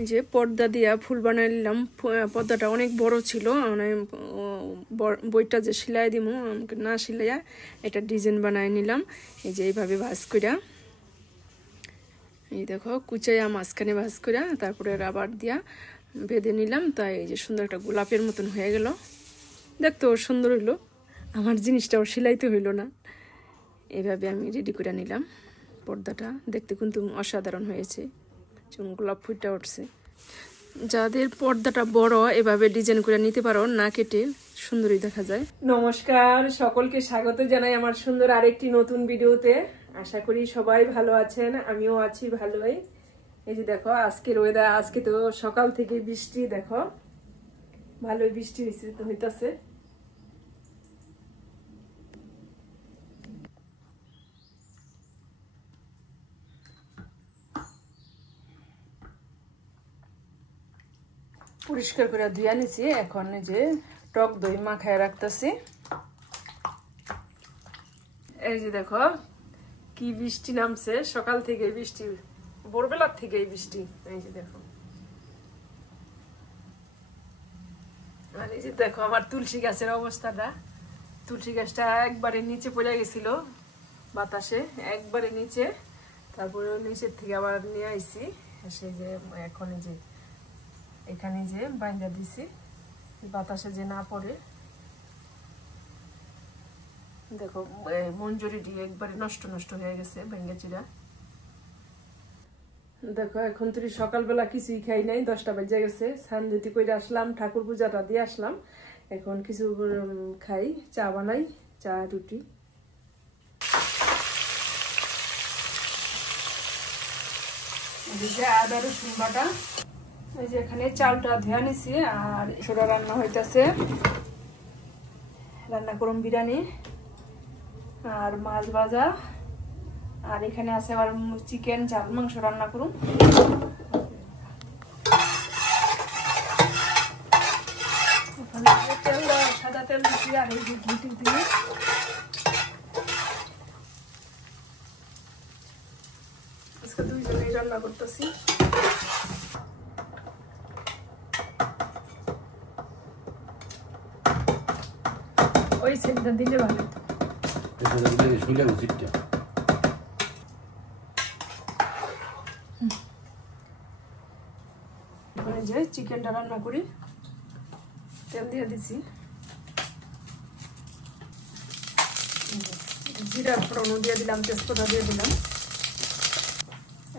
এই যে পর্দা দিয়া ফুল বানাই নিলাম। পর্দাটা অনেক বড় ছিল, মানে বইটা যে সেলাই দিব আমাকে না সেলাইয়া এটা ডিজাইন বানাই নিলাম। এই যে এইভাবে ভাঁজ কইরা, এই দেখো কুচাইয়া মাঝখানে ভাঁজ কইরা তারপরে রাবার দিয়া বেঁধে নিলাম। তাই এই যে সুন্দর একটা গোলাপের মতন হয়ে গেল, দেখতেও সুন্দর হইলো। আমার জিনিসটাও সেলাইতে হইল না। এইভাবে আমি রেডি করে নিলাম পর্দাটা, দেখতে কিন্তু অসাধারণ হয়েছে, যেমন গোলাপ ফুলটা উঠছে। যাদের পর্দাটা বড় এভাবে ডিজাইন করে নিতে পারো, না কেটে সুন্দরই দেখা যায়। নমস্কার, সকলকে স্বাগত জানাই আমার সুন্দর আরেকটি নতুন ভিডিওতে। আশা করি সবাই ভালো আছেন, আমিও আছি ভালোই। এই যে দেখো আজকের ওয়েদার, আজকে তো সকাল থেকে বৃষ্টি, দেখো ভালোই বৃষ্টি হইতেছে। পরিষ্কার করে ধুয়ে নিছি, এখন যে টক দই মাখায় রাখতেছি। এই যে দেখো কি বৃষ্টি নামছে, সকাল থেকে বৃষ্টি, ভোরবেলার থেকে বৃষ্টি। এই যে দেখো, আর এই যে দেখো আমার তুলসী গাছের অবস্থাটা। তুলসী গাছটা একবারে নিচে পড়ে গেছিল বাতাসে, একবারে নিচে, তারপরে নিচের থেকে আবার নিয়ে আইছি। সেই যে এখন এই যে এখানে যে বাইন্দা দিছি, বাতাসে যে না পড়ে। দেখো মঞ্জুরিটি একবারে নষ্ট নষ্ট হয়ে গেছে, ভেঙে চিরা। দেখো এখন তো সকালবেলা কিছুই খাই নাই, 10টা বেজে গেছে। স্নান ধুতি করে আসলাম, ঠাকুর পূজাটা দিয়ে আসলাম। এখন কিছু খাই, চা বানাই, চা রুটি। আদা রসুন বাটা, এই যে এখানে চালটা ধুয়ে নিছি। আর সোডা রান্না হইতেছে, রান্না করুন বিরিয়ানি আর মাছ ভাজা। আর এখানে আছে আবার চিকেন, ঝাল মাংস রান্না করুন। তেল সাদা তেল দিচ্ছি, আর এই যে ঘুটি দিয়ে আজকে দুইজনেই রান্না করতেছি। ওই সেটা দিলে ভালো। যে চিকেনটা রান্না করি, তেল দিয়ে দিছি, জিরার ফোড়ন দিয়ে দিলাম, তেজপাতা দিয়ে দিলাম,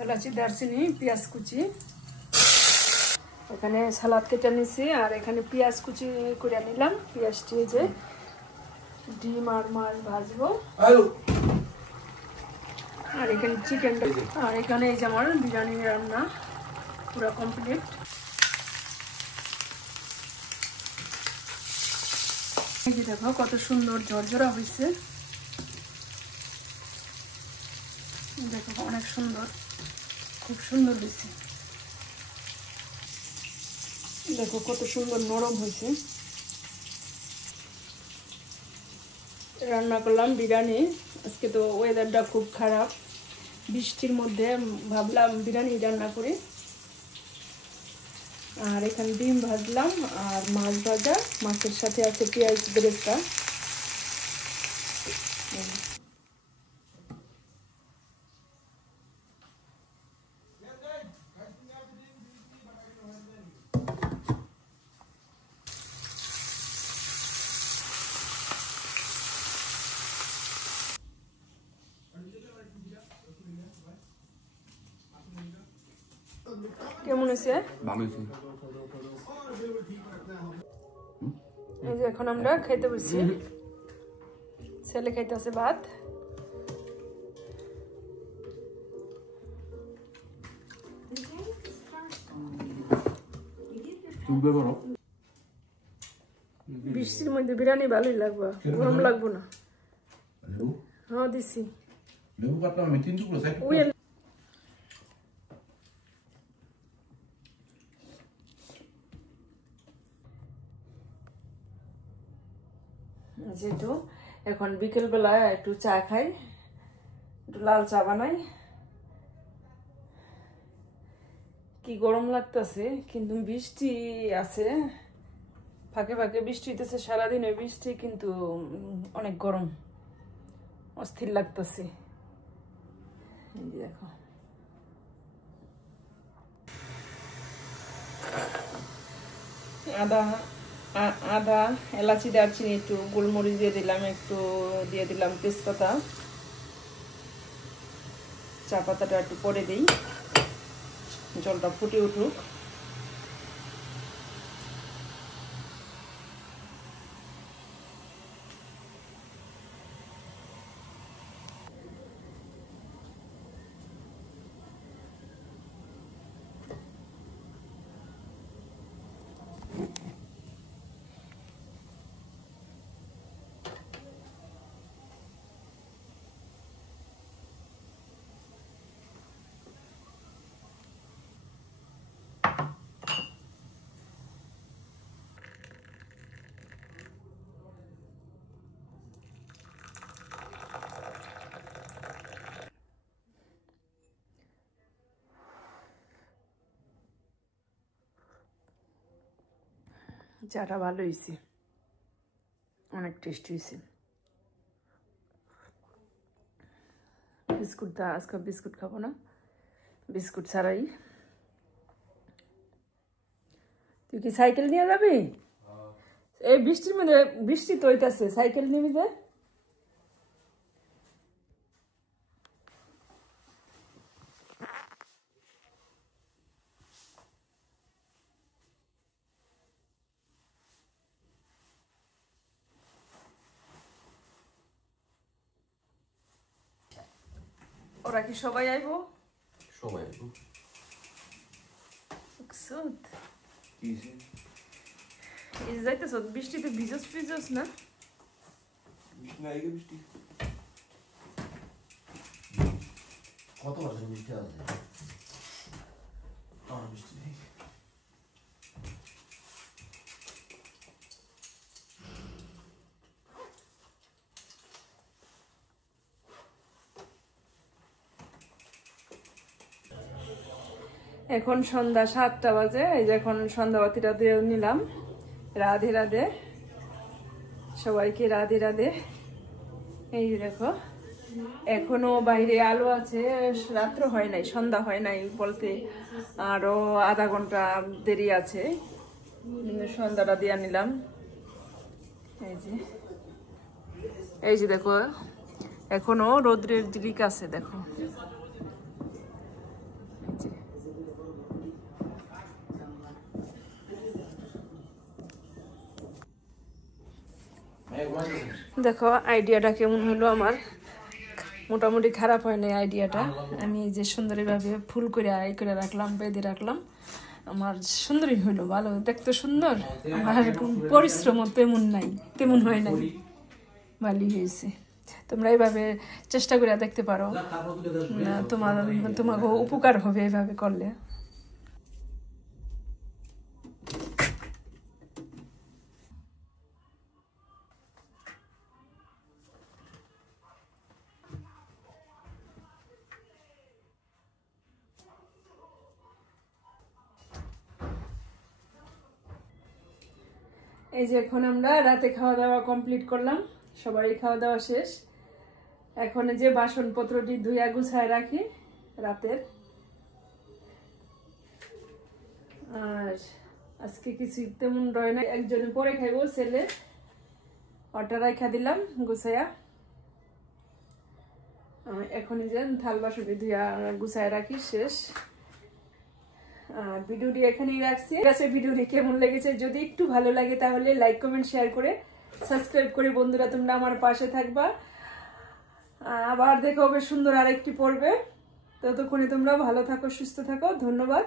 এলাচি, দারচিনি, পেঁয়াজ কুচি। এখানে সালাদ কেটে নিছি, আর এখানে পেঁয়াজ কুচি করে নিলাম। পেঁয়াজটি যে ডিম আর মাছ ভাজবো। আর এখানে চিকেনটা, আর এখানে এই যে আমার বিরিয়ানি রান্না পুরো কমপ্লিট। এই যে দেখো কত সুন্দর ঝরঝরা হয়েছে, দেখো অনেক সুন্দর, খুব সুন্দর হয়েছে। দেখো কত সুন্দর নরম হয়েছে। রান্না করলাম বিরিয়ানি। আজকে তো ওয়েদারটা খুব খারাপ, বৃষ্টির মধ্যে ভাবলাম বিরিয়ানি রান্না করি। আর এখানে ডিম ভাজলাম আর মাছ ভাজা, মাছের সাথে আছে পেঁয়াজ বেরেস্তা। কেমন হয়েছে? এই যে এখন আমরা খাইতে বসছি, ছেলে খাইতেছে ভাত। বৃষ্টির মধ্যে বিরিয়ানি ভালোই লাগবে, গরম লাগবো না। হ্যাঁ দিছি। যেহেতু এখন বিকেল বেলা একটু চা খাই, একটু লাল চা বানাই। কি গরম লাগতেছে, কিন্তু বৃষ্টি আছে, ফাঁকে ফাঁকে বৃষ্টি হইতেছে সারাদিন। ওই বৃষ্টি কিন্তু অনেক গরম, অস্থির লাগতেছে। দেখো আদা এলাচি দারচিনি একটু গোলমরিচ দিয়ে দিলাম, একটু দিয়ে দিলাম তেজপাতা, চা পাতাটা একটু পরে দিই, জলটা ফুটে উঠুক। চাটা ভালো হয়েছে, অনেক টেস্টি হয়েছে। বিস্কুটটা আজকে বিস্কুট খাবো না, বিস্কুট ছাড়াই। তুই কি সাইকেল নিয়ে যাবি? এই বৃষ্টির মধ্যে, বৃষ্টি তো হইতাছে, সাইকেল নিবি যে? ওরা কি সবাই আইব? সবাই আইব। এই যাইতেছ বৃষ্টিতে ভিজস ভিজস না? বৃষ্টি কত বছর বৃষ্টি আছে? আমার বৃষ্টি নেই। এখন সন্ধ্যা 7টা বাজে। এই যে এখন সন্ধ্যাবাতিটা দিয়ে নিলাম। রাধে রাধে সবাইকে, রাধে রাধে। এই দেখো এখনো বাইরে আলো আছে, রাত্র হয় নাই, সন্ধ্যা হয় নাই বলতে আরো আধা ঘন্টা দেরি আছে। সন্ধ্যাটা দিয়ে নিলাম। এই যে দেখো এখনো রোদ্রের দিক আছে, দেখো দেখো আইডিয়াটা কেমন হলো আমার। মোটামুটি খারাপ হয় না আইডিয়াটা। আমি এই যে সুন্দরীভাবে ফুল করে আই করে রাখলাম, বেঁধে রাখলাম, আমার সুন্দরই হইলো, ভালো দেখতে সুন্দর। আমার পরিশ্রম তেমন নাই, তেমন হয় নাই, ভালোই হয়েছে। তোমরা এইভাবে চেষ্টা করে দেখতে পারো, তোমাকে উপকার হবে এইভাবে করলে। এই যে এখন আমরা রাতে খাওয়া দাওয়া কমপ্লিট করলাম, সবারই খাওয়া দাওয়া শেষ। এখন যে বাসনপত্রটি ধুইয়া গুছায় রাখি রাতের। আর আজকে কিছু তেমন রয় না, একজনে পরে খাইবো, ছেলে ওটা রাখা দিলাম গুছাইয়া। এখন যে থাল বাসনটি ধুইয়া গুছায় রাখি, শেষ। ভিডিওটি এখানেই রাখছি। ভিডিওটি কেমন লেগেছে যদি একটু ভালো লাগে তাহলে লাইক কমেন্ট শেয়ার করে সাবস্ক্রাইব করে বন্ধুরা তোমরা আমার পাশে থাকবা। আবার দেখা হবে সুন্দর আরেকটি পর্বে। ততক্ষণে তোমরা ভালো থাকো, সুস্থ থাকো। ধন্যবাদ।